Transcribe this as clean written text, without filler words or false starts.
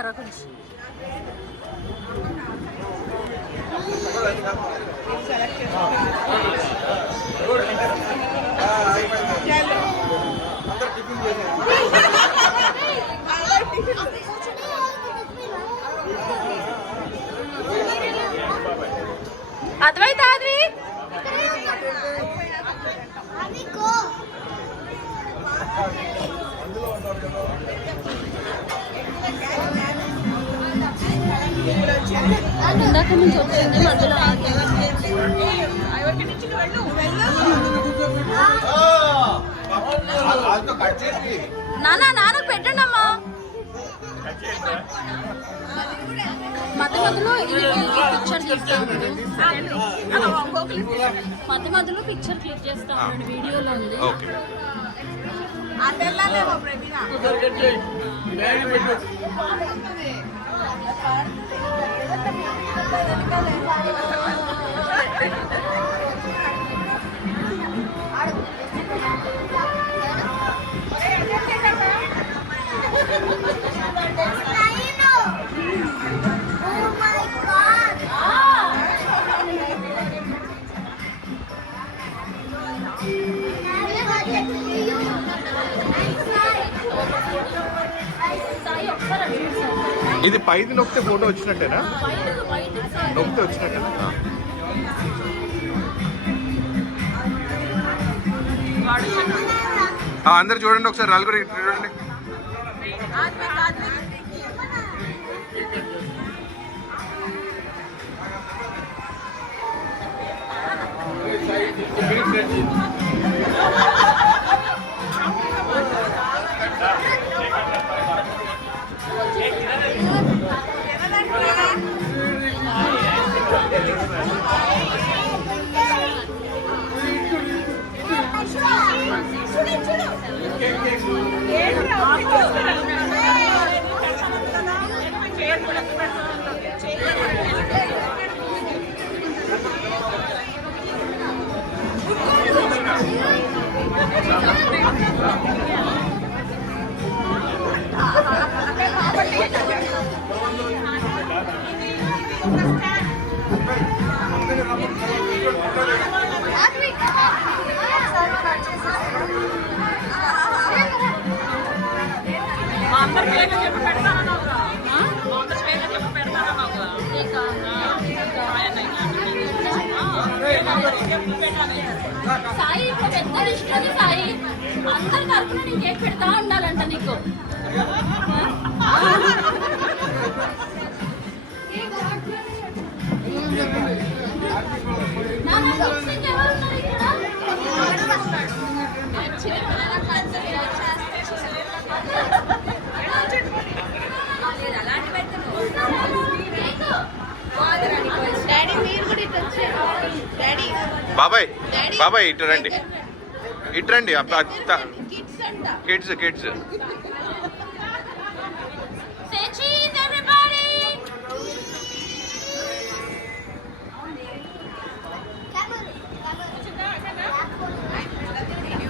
జరా కొంచెం అద్వైత ఆద్వి ఇందాక నుంచి వచ్చింది మధ్యలో నాన్నకు పెట్టండి అమ్మా మధ్య మధ్యలో పిక్చర్ తీస్తాను మధ్య మధ్యలో పిక్చర్ క్లిక్ చేస్తాను వీడియోలో ఉంది ఇది పైది నొక్కితే ఫోటో వచ్చినట్టేనా? నొక్కితే వచ్చినట్టేనా? అందరు చూడండి ఒకసారి, నలుగురు చూడండి. సాయి ఇప్పుడు పెద్ద లిస్ట్ ఉంది సాయి, అందరి తరఫున నేను కేక్ పెడతా ఉండాలంట నీకు. బాబాయ్ బాబాయ్ ఇటు రండి, ఇటు రండి. Kids kids